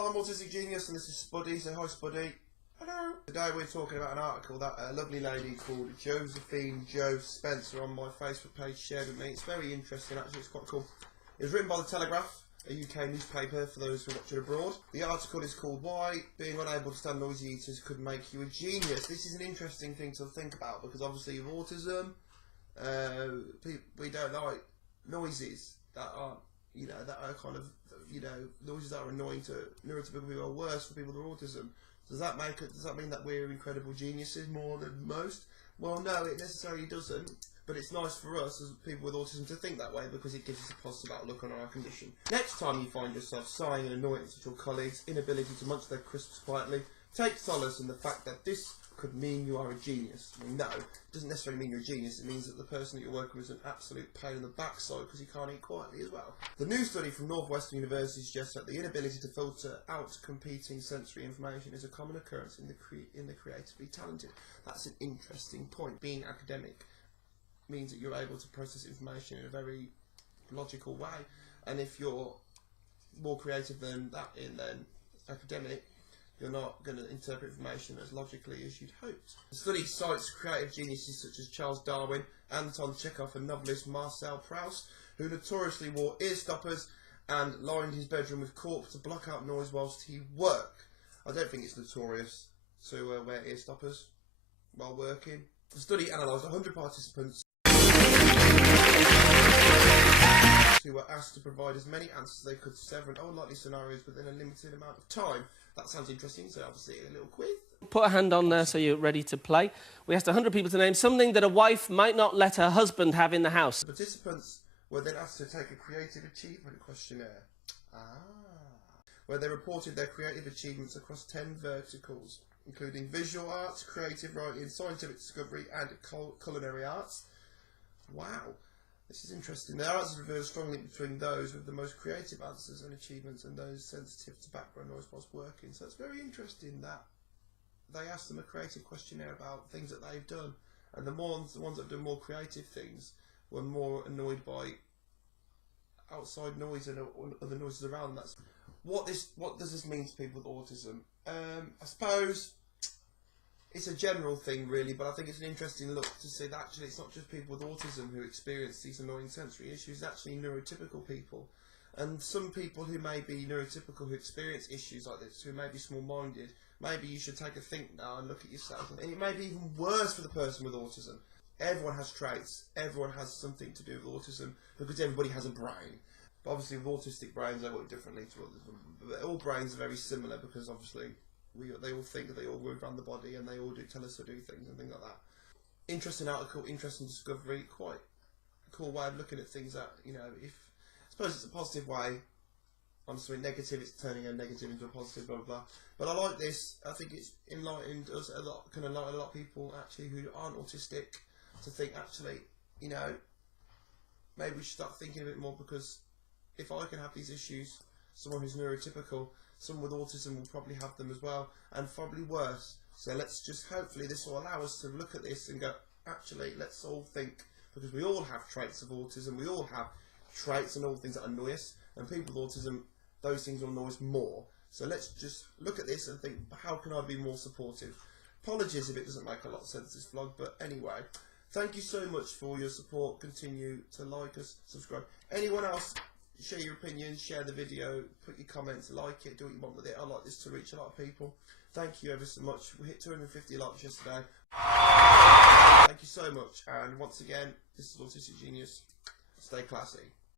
everyone, I'm Autistic Genius and this is Spuddy. Say hi, Spuddy. Hello. Today we're talking about an article that a lovely lady called Josephine Jo Spencer on my Facebook page shared with me. It's very interesting actually, it's quite cool. It was written by The Telegraph, a UK newspaper for those who are watching abroad. The article is called Why Being Unable to Stand Noisy Eaters Could Make You a Genius. This is an interesting thing to think about because obviously with autism, we don't like noises that are, that are kind of, noises that are annoying to neurotypical people are worse for people with autism. Does that mean that we're incredible geniuses more than most? Well, no, it necessarily doesn't. But it's nice for us as people with autism to think that way because it gives us a positive outlook on our condition. Next time you find yourself sighing in annoyance at your colleagues' inability to munch their crisps quietly, take solace in the fact that this could mean you are a genius. I mean, no, it doesn't necessarily mean you're a genius. It means that the person that you're working with is an absolute pain in the backside because he can't eat quietly as well. The new study from Northwestern University suggests that the inability to filter out competing sensory information is a common occurrence in the creatively talented. That's an interesting point. Being academic means that you're able to process information in a very logical way, and if you're more creative than that then academic, you're not going to interpret information as logically as you'd hoped. The study cites creative geniuses such as Charles Darwin, Anton Chekhov and novelist Marcel Proust, who notoriously wore ear stoppers and lined his bedroom with cork to block out noise whilst he worked. I don't think it's notorious to wear ear stoppers while working. The study analysed 100 participants who were asked to provide as many answers as they could to several unlikely scenarios within a limited amount of time. That sounds interesting, so obviously a little quiz. Put a hand on there so you're ready to play. We asked 100 people to name something that a wife might not let her husband have in the house. The participants were then asked to take a creative achievement questionnaire, where they reported their creative achievements across 10 verticals, including visual arts, creative writing, scientific discovery and culinary arts. Wow. This is interesting. The answers reveal a strong link between those with the most creative answers and achievements and those sensitive to background noise whilst working. So it's very interesting that they asked them a creative questionnaire about things that they've done, and the ones that have done more creative things were more annoyed by outside noise and other noises around them. What does this mean to people with autism? I suppose it's a general thing really, but I think it's an interesting look to see that actually it's not just people with autism who experience these annoying sensory issues, it's actually neurotypical people. And some people who may be neurotypical who experience issues like this, who may be small-minded, maybe you should take a think now and look at yourself. And it may be even worse for the person with autism. Everyone has traits, everyone has something to do with autism, because everybody has a brain. But obviously with autistic brains they work differently to others. All brains are very similar because obviously they all think that they all move around the body and they all tell us to do things and things like that. Interesting article, interesting discovery, quite a cool way of looking at things that, I suppose it's a positive way. On something negative, it's turning a negative into a positive, blah, blah, blah. But I like this. I think it's enlightened us a lot, can enlighten a lot of people actually who aren't autistic to think actually, maybe we should start thinking a bit more, because if I can have these issues, someone who's neurotypical, someone with autism will probably have them as well, and probably worse. So let's just, hopefully this will allow us to look at this and go, actually, let's all think, because we all have traits of autism, we all have traits and all things that annoy us, and people with autism, those things will annoy us more. So let's just look at this and think, how can I be more supportive? Apologies if it doesn't make a lot of sense, this vlog, but anyway, thank you so much for your support. Continue to like us, subscribe. Anyone else? Share your opinions, share the video, put your comments, like it, do what you want with it. I like this to reach a lot of people. Thank you ever so much. We hit 250 likes yesterday. Thank you so much. And once again, this is Autistic Genius. Stay classy.